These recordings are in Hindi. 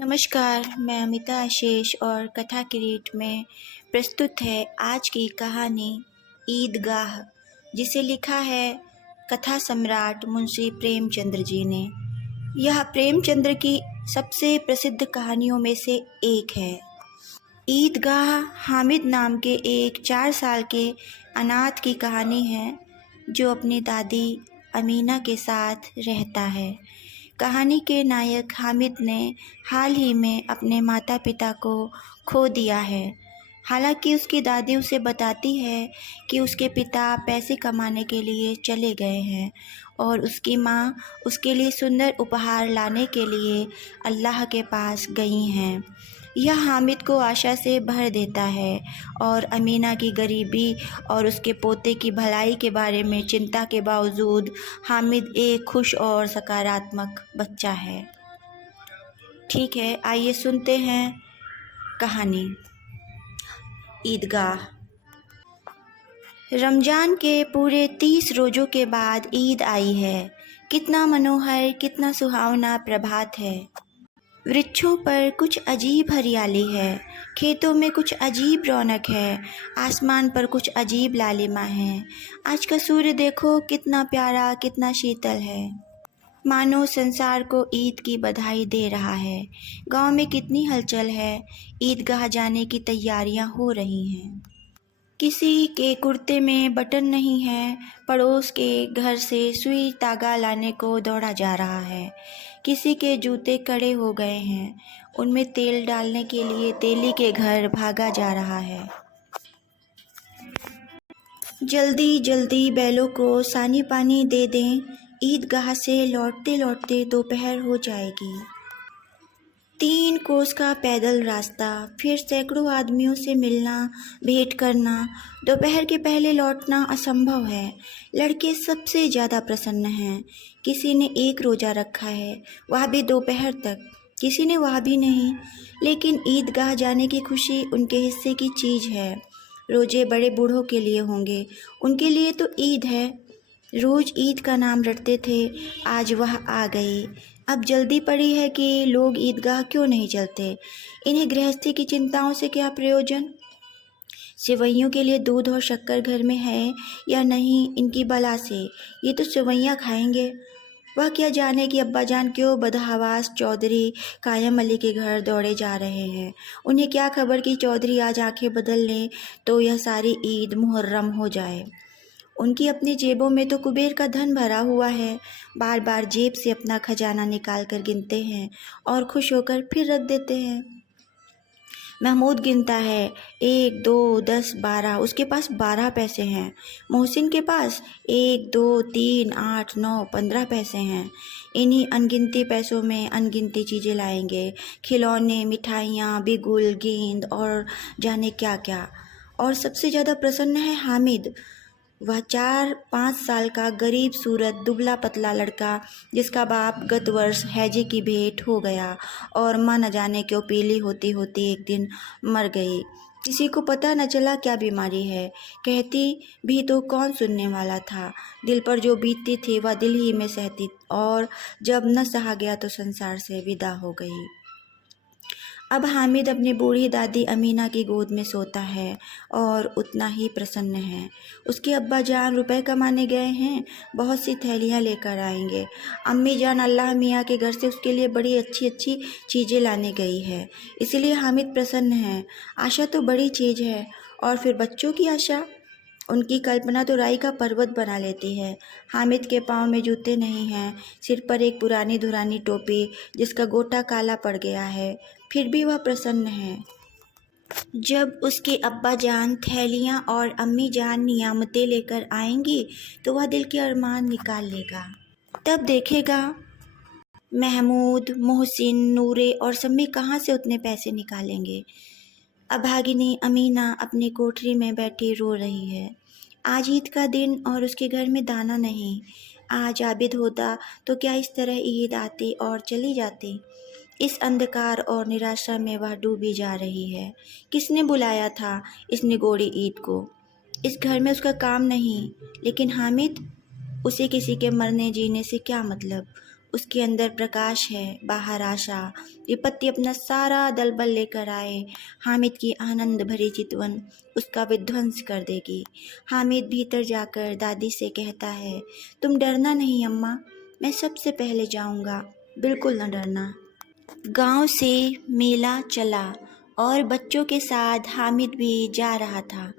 नमस्कार, मैं अमिता आशीष और कथा किरीट में प्रस्तुत है आज की कहानी ईदगाह, जिसे लिखा है कथा सम्राट मुंशी प्रेमचंद्र जी ने। यह प्रेमचंद्र की सबसे प्रसिद्ध कहानियों में से एक है। ईदगाह हामिद नाम के एक 4 साल के अनाथ की कहानी है, जो अपनी दादी अमीना के साथ रहता है। कहानी के नायक हामिद ने हाल ही में अपने माता पिता को खो दिया है। हालांकि उसकी दादी उसे बताती है कि उसके पिता पैसे कमाने के लिए चले गए हैं और उसकी माँ उसके लिए सुंदर उपहार लाने के लिए अल्लाह के पास गई हैं। यह हामिद को आशा से भर देता है और अमीना की गरीबी और उसके पोते की भलाई के बारे में चिंता के बावजूद हामिद एक खुश और सकारात्मक बच्चा है। ठीक है, आइए सुनते हैं कहानी ईदगाह। रमज़ान के पूरे 30 रोज़ों के बाद ईद आई है। कितना मनोहर, कितना सुहावना प्रभात है। वृक्षों पर कुछ अजीब हरियाली है, खेतों में कुछ अजीब रौनक है, आसमान पर कुछ अजीब लालिमा है। आज का सूर्य देखो, कितना प्यारा, कितना शीतल है, मानो संसार को ईद की बधाई दे रहा है। गांव में कितनी हलचल है, ईदगाह जाने की तैयारियां हो रही हैं। किसी के कुर्ते में बटन नहीं है, पड़ोस के घर से सुई धागा लाने को दौड़ा जा रहा है। किसी के जूते कड़े हो गए हैं, उनमें तेल डालने के लिए तेली के घर भागा जा रहा है। जल्दी जल्दी बैलों को सानी पानी दे दें, ईदगाह से लौटते लौटते दोपहर हो जाएगी। 3 कोस का पैदल रास्ता, फिर सैकड़ों आदमियों से मिलना, भेंट करना। दोपहर के पहले लौटना असंभव है। लड़के सबसे ज़्यादा प्रसन्न हैं। किसी ने 1 रोज़ा रखा है, वह भी दोपहर तक। किसी ने वह भी नहीं, लेकिन ईदगाह जाने की खुशी उनके हिस्से की चीज़ है। रोज़े बड़े बूढ़ों के लिए होंगे, उनके लिए तो ईद है। रोज़ ईद का नाम रटते थे, आज वह आ गई। अब जल्दी पड़ी है कि लोग ईदगाह क्यों नहीं चलते। इन्हें गृहस्थी की चिंताओं से क्या प्रयोजन। सेवैयों के लिए दूध और शक्कर घर में है या नहीं, इनकी बला से ये तो सेवैयाँ खाएंगे। वह क्या जाने कि अब्बाजान क्यों बदहवास चौधरी कायम अली के घर दौड़े जा रहे हैं। उन्हें क्या खबर कि चौधरी आज आंखें बदल लें तो यह सारी ईद मुहर्रम हो जाए। उनकी अपनी जेबों में तो कुबेर का धन भरा हुआ है। बार बार जेब से अपना खजाना निकाल कर गिनते हैं और खुश होकर फिर रख देते हैं। महमूद गिनता है, 1 2 10 12, उसके पास 12 पैसे हैं। मोहसिन के पास 1 2 3 8 9 15 पैसे हैं। इन्हीं अनगिनती पैसों में अनगिनती चीज़ें लाएंगे, खिलौने, मिठाइयाँ, बिगुल, गेंद और जाने क्या क्या। और सबसे ज़्यादा प्रसन्न है हामिद। वह 4-5 साल का गरीब सूरत दुबला पतला लड़का, जिसका बाप गत वर्ष हैजे की भेंट हो गया और माँ न जाने क्यों पीली होती होती एक दिन मर गई। किसी को पता न चला क्या बीमारी है, कहती भी तो कौन सुनने वाला था। दिल पर जो बीतती थी वह दिल ही में सहती, और जब न सहा गया तो संसार से विदा हो गई। अब हामिद अपनी बूढ़ी दादी अमीना की गोद में सोता है और उतना ही प्रसन्न है। उसके अब्बा जान रुपए कमाने गए हैं, बहुत सी थैलियाँ लेकर आएंगे। अम्मी जान अल्लाह मियाँ के घर से उसके लिए बड़ी अच्छी अच्छी चीज़ें लाने गई है, इसलिए हामिद प्रसन्न है। आशा तो बड़ी चीज़ है, और फिर बच्चों की आशा, उनकी कल्पना तो राई का पर्वत बना लेती है। हामिद के पाँव में जूते नहीं हैं, सिर पर एक पुरानी धुरानी टोपी जिसका गोटा काला पड़ गया है, फिर भी वह प्रसन्न है। जब उसके अब्बा जान थैलियाँ और अम्मी जान नियामतें लेकर आएंगी तो वह दिल के अरमान निकाल लेगा। तब देखेगा महमूद, मोहसिन, नूरे और सम्मी कहाँ से उतने पैसे निकालेंगे। अभागिनी अमीना अपनी कोठरी में बैठी रो रही है। आज ईद का दिन और उसके घर में दाना नहीं। आज आबिद होता तो क्या इस तरह ईद आती और चली जाती। इस अंधकार और निराशा में वह डूबी जा रही है। किसने बुलाया था इस निगोड़ी ईद को। इस घर में उसका काम नहीं, लेकिन हामिद, उसे किसी के मरने जीने से क्या मतलब। उसके अंदर प्रकाश है, बाहर आशा। विपत्ति अपना सारा दल बल लेकर आए, हामिद की आनंद भरी चितवन उसका विध्वंस कर देगी। हामिद भीतर जाकर दादी से कहता है, तुम डरना नहीं अम्मा, मैं सबसे पहले जाऊंगा, बिल्कुल न डरना। गांव से मेला चला और बच्चों के साथ हामिद भी जा रहा था।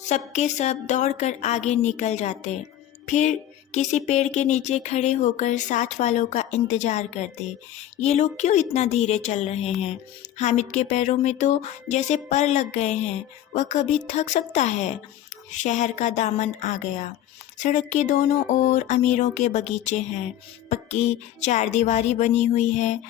सबके सब दौड़कर आगे निकल जाते, फिर किसी पेड़ के नीचे खड़े होकर साथ वालों का इंतजार करते। ये लोग क्यों इतना धीरे चल रहे हैं? हामिद के पैरों में तो जैसे पर लग गए हैं, वह कभी थक सकता है। शहर का दामन आ गया। सड़क के दोनों ओर अमीरों के बगीचे हैं, पक्की चारदीवारी बनी हुई है।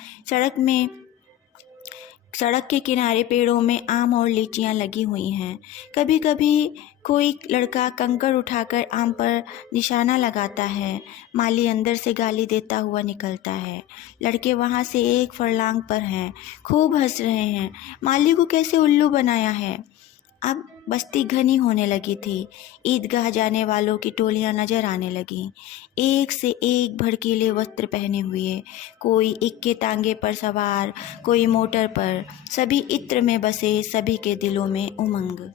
सड़क के किनारे पेड़ों में आम और लीचियां लगी हुई हैं। कभी कभी कोई लड़का कंकड़ उठाकर आम पर निशाना लगाता है। माली अंदर से गाली देता हुआ निकलता है। लड़के वहाँ से एक फरलांग पर हैं, खूब हंस रहे हैं। माली को कैसे उल्लू बनाया है। अब बस्ती घनी होने लगी थी। ईदगाह जाने वालों की टोलियां नजर आने लगीं, एक से एक भड़कीले वस्त्र पहने हुए, कोई इक्के तांगे पर सवार, कोई मोटर पर, सभी इत्र में बसे, सभी के दिलों में उमंग।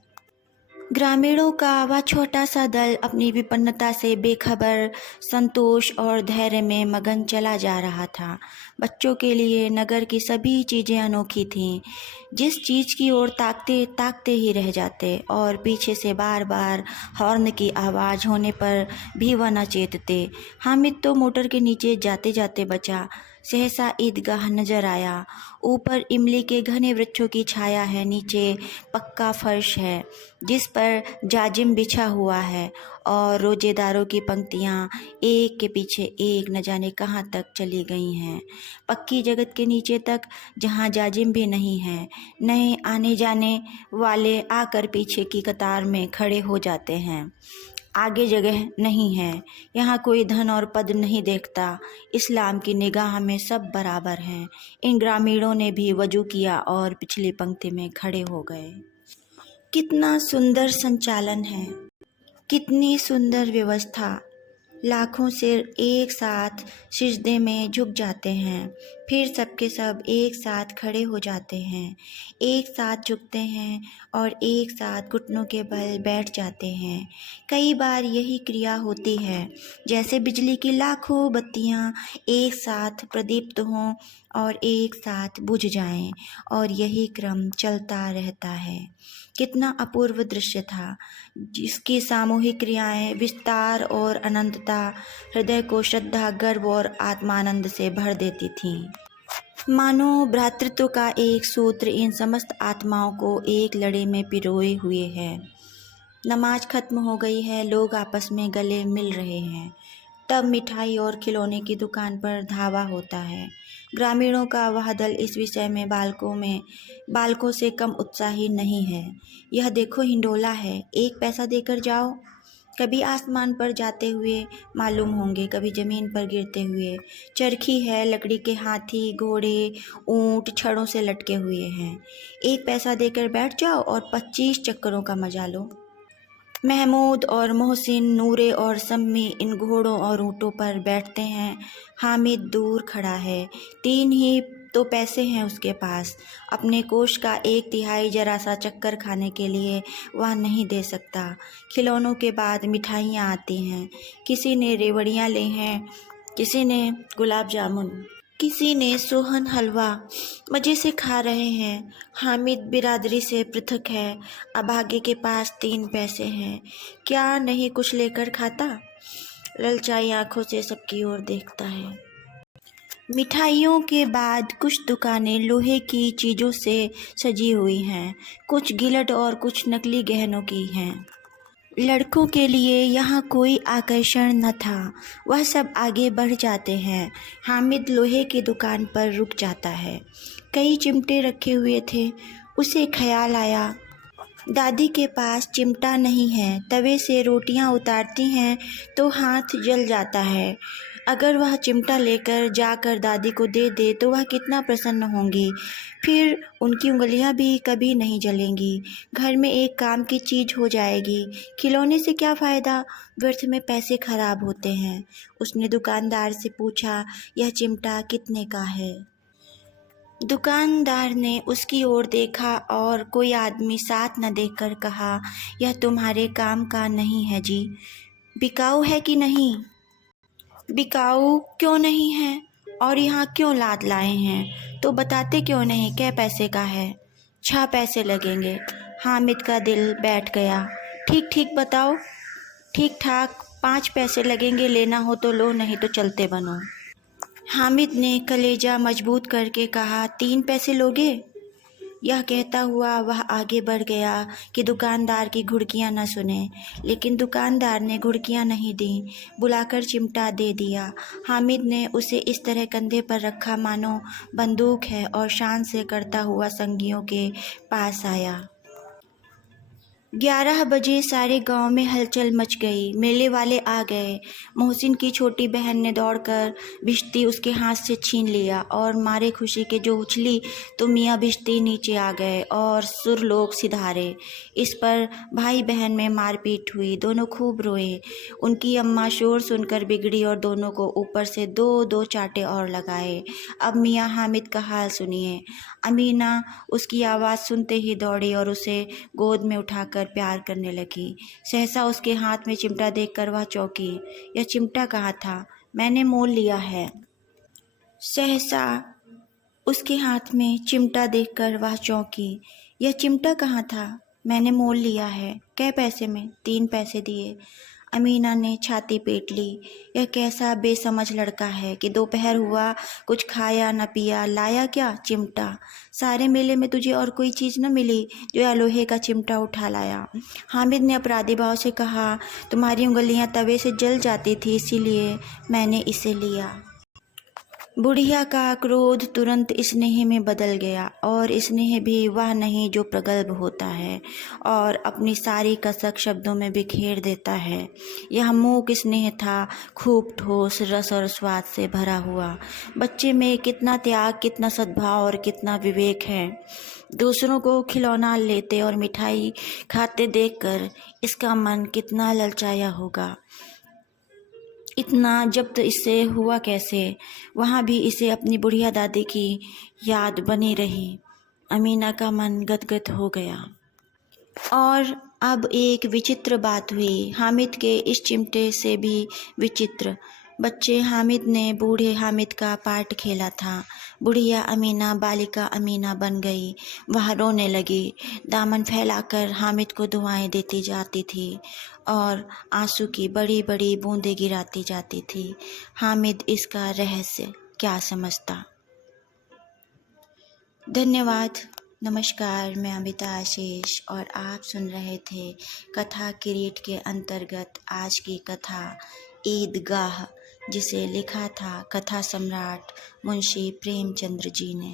ग्रामीणों का वह छोटा सा दल अपनी विपन्नता से बेखबर, संतोष और धैर्य में मगन चला जा रहा था। बच्चों के लिए नगर की सभी चीज़ें अनोखी थीं। जिस चीज़ की ओर ताकते ताकते ही रह जाते और पीछे से बार बार हॉर्न की आवाज़ होने पर भी वह न चेतते। हामिद तो मोटर के नीचे जाते जाते बचा। सहसा ईदगाह नजर आया। ऊपर इमली के घने वृक्षों की छाया है, नीचे पक्का फर्श है जिस पर जाजिम बिछा हुआ है और रोजेदारों की पंक्तियाँ एक के पीछे एक न जाने कहाँ तक चली गई हैं। पक्की जगत के नीचे तक, जहाँ जाजिम भी नहीं है। नए आने जाने वाले आकर पीछे की कतार में खड़े हो जाते हैं। आगे जगह नहीं है। यहाँ कोई धन और पद नहीं देखता। इस्लाम की निगाह में सब बराबर हैं। इन ग्रामीणों ने भी वजू किया और पिछली पंक्ति में खड़े हो गए। कितना सुंदर संचालन है, कितनी सुंदर व्यवस्था। लाखों सिर एक साथ सिजदे में झुक जाते हैं, फिर सबके सब एक साथ खड़े हो जाते हैं, एक साथ झुकते हैं और एक साथ घुटनों के बल बैठ जाते हैं। कई बार यही क्रिया होती है जैसे बिजली की लाखों बत्तियां एक साथ प्रदीप्त हों और एक साथ बुझ जाएं, और यही क्रम चलता रहता है। कितना अपूर्व दृश्य था, जिसकी सामूहिक क्रियाएं, विस्तार और अनंतता हृदय को श्रद्धा, गर्व और आत्मानंद से भर देती थीं। मानो भ्रातृत्व का एक सूत्र इन समस्त आत्माओं को एक लड़े में पिरोए हुए है। नमाज खत्म हो गई है, लोग आपस में गले मिल रहे हैं। तब मिठाई और खिलौने की दुकान पर धावा होता है। ग्रामीणों का वह दल इस विषय में बालकों से कम उत्साही नहीं है। यह देखो हिंडोला है, 1 पैसा देकर जाओ। कभी आसमान पर जाते हुए मालूम होंगे, कभी ज़मीन पर गिरते हुए। चरखी है, लकड़ी के हाथी, घोड़े, ऊंट छड़ों से लटके हुए हैं। 1 पैसा देकर बैठ जाओ और 25 चक्करों का मजा लो। महमूद और मोहसिन, नूरे और सम्मी इन घोड़ों और ऊँटों पर बैठते हैं। हामिद दूर खड़ा है। 3 ही तो पैसे हैं उसके पास। अपने कोष का 1/3 जरा सा चक्कर खाने के लिए वह नहीं दे सकता। खिलौनों के बाद मिठाइयाँ आती हैं। किसी ने रेवड़ियाँ ली हैं, किसी ने गुलाब जामुन, किसी ने सोहन हलवा मज़े से खा रहे हैं। हामिद बिरादरी से पृथक है। अभागे के पास 3 पैसे हैं, क्या नहीं कुछ लेकर खाता? ललचाई आंखों से सबकी ओर देखता है। मिठाइयों के बाद कुछ दुकानें लोहे की चीज़ों से सजी हुई हैं, कुछ गिलट और कुछ नकली गहनों की हैं। लड़कों के लिए यहाँ कोई आकर्षण न था। वह सब आगे बढ़ जाते हैं। हामिद लोहे की दुकान पर रुक जाता है। कई चिमटे रखे हुए थे। उसे ख्याल आया, दादी के पास चिमटा नहीं है। तवे से रोटियां उतारती हैं तो हाथ जल जाता है। अगर वह चिमटा लेकर जाकर दादी को दे दे तो वह कितना प्रसन्न होंगी। फिर उनकी उंगलियां भी कभी नहीं जलेंगी। घर में एक काम की चीज़ हो जाएगी। खिलौने से क्या फ़ायदा, व्यर्थ में पैसे खराब होते हैं। उसने दुकानदार से पूछा, यह चिमटा कितने का है? दुकानदार ने उसकी ओर देखा और कोई आदमी साथ न देखकर कहा, यह तुम्हारे काम का नहीं है जी। बिकाऊ है कि नहीं? बिकाऊ क्यों नहीं है? और यहाँ क्यों लाद लाए हैं? तो बताते क्यों नहीं कै पैसे का है? 6 पैसे लगेंगे। हामिद का दिल बैठ गया। ठीक ठीक बताओ। ठीक ठाक 5 पैसे लगेंगे, लेना हो तो लो, नहीं तो चलते बनो। हामिद ने कलेजा मजबूत करके कहा, 3 पैसे लोगे? यह कहता हुआ वह आगे बढ़ गया कि दुकानदार की घुड़कियां न सुने, लेकिन दुकानदार ने घुड़कियां नहीं दी, बुलाकर चिमटा दे दिया। हामिद ने उसे इस तरह कंधे पर रखा मानो बंदूक है और शान से करता हुआ संगियों के पास आया। 11 बजे सारे गांव में हलचल मच गई। मेले वाले आ गए। मोहसिन की छोटी बहन ने दौड़कर भिश्ती उसके हाथ से छीन लिया और मारे खुशी के जो उछली तो मियाँ भिश्ती नीचे आ गए और सुर लोग सिधारे। इस पर भाई बहन में मारपीट हुई। दोनों खूब रोए। उनकी अम्मा शोर सुनकर बिगड़ी और दोनों को ऊपर से 2-2 चांटे और लगाए। अब मियाँ हामिद का हाल सुनिए। अमीना उसकी आवाज़ सुनते ही दौड़ी और उसे गोद में उठाकर प्यार करने लगी। सहसा उसके हाथ में चिमटा देखकर वह चौंकी। यह चिमटा कहाँ था? मैंने मोल लिया है। सहसा उसके हाथ में चिमटा देखकर वह चौंकी। यह चिमटा कहाँ था? मैंने मोल लिया है। कै पैसे में? 3 पैसे दिए। अमीना ने छाती पीट ली। यह कैसा बेसमझ लड़का है कि दोपहर हुआ, कुछ खाया न पिया, लाया क्या? चिमटा। सारे मेले में तुझे और कोई चीज़ न मिली जो यह लोहे का चिमटा उठा लाया। हामिद ने अपराधी भाव से कहा, तुम्हारी उंगलियां तवे से जल जाती थी, इसीलिए मैंने इसे लिया। बुढ़िया का क्रोध तुरंत स्नेह में बदल गया और स्नेह भी वह नहीं जो प्रगल्भ होता है और अपनी सारी कसक शब्दों में बिखेर देता है। यह मूक स्नेह था, खूब ठोस, रस और स्वाद से भरा हुआ। बच्चे में कितना त्याग, कितना सद्भाव और कितना विवेक है। दूसरों को खिलौना लेते और मिठाई खाते देखकर इसका मन कितना ललचाया होगा। इतना जब्त इससे हुआ कैसे? वहाँ भी इसे अपनी बुढ़िया दादी की याद बनी रही। अमीना का मन गदगद हो गया। और अब एक विचित्र बात हुई। हामिद के इस चिमटे से भी विचित्र। बच्चे हामिद ने बूढ़े हामिद का पार्ट खेला था। बुढ़िया अमीना बालिका अमीना बन गई। वह रोने लगी, दामन फैलाकर हामिद को दुआएं देती जाती थी और आंसू की बड़ी बड़ी बूंदें गिराती जाती थी। हामिद इसका रहस्य क्या समझता। धन्यवाद। नमस्कार, मैं अमिता आशीष और आप सुन रहे थे कथा किरीट के अंतर्गत आज की कथा ईदगाह, जिसे लिखा था कथा सम्राट मुंशी प्रेमचंद्र जी ने।